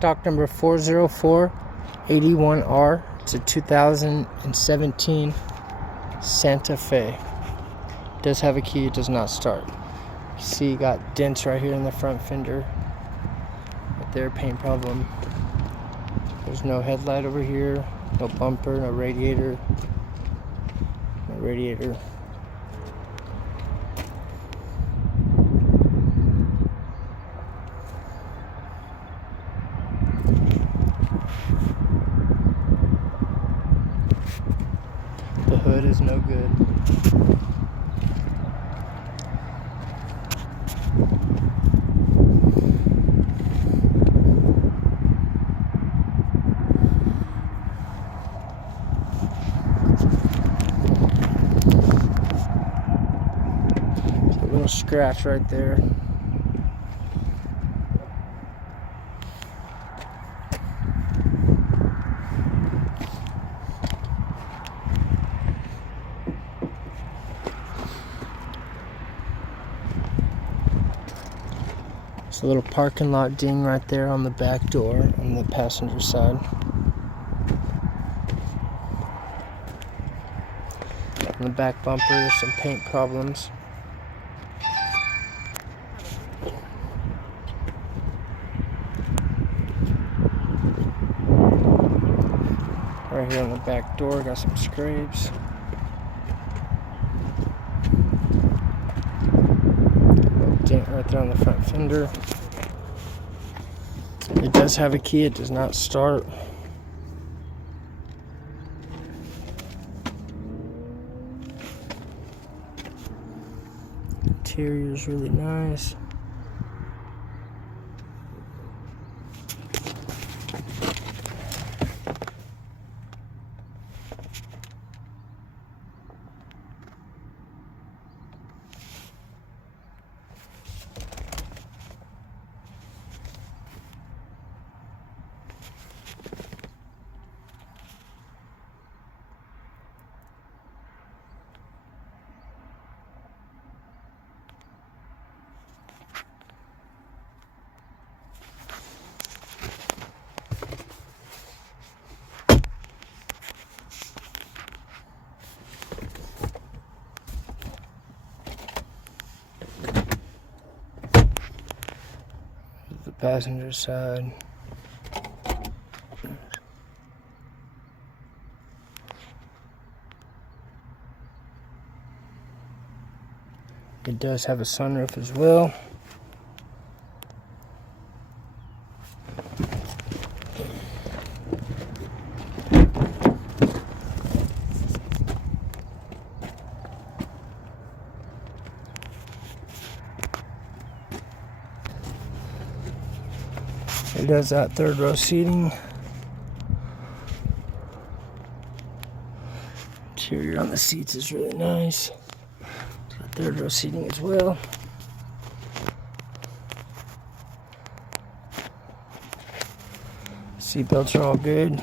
stock number 40481R. It's a 2017 Santa Fe. It does have a key, it does not start. You see, you got dents right here in the front fender. Right there, paint problem. There's no headlight over here, no bumper, no radiator. No radiator. The hood is no good. A little scratch right there. There's a little parking lot ding right there on the back door on the passenger side. On the back bumper, there's some paint problems. Right here on the back door, got some scrapes. Little dent right there on the front fender. It does have a key, it does not start. Interior is really nice. The passenger side. It does have a sunroof as well. It does that third row seating. Interior on the seats is really nice. Third row seating as well. Seat belts are all good.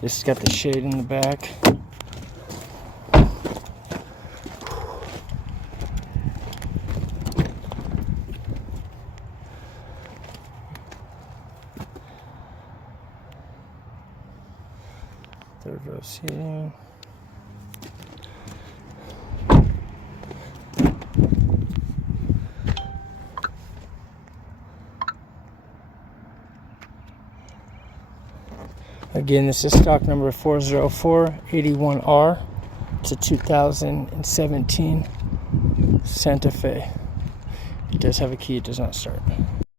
This has got the shade in the back. Third row seating. Again, this is stock number 40481R. It's a 2017 Santa Fe. It does have a key, it does not start.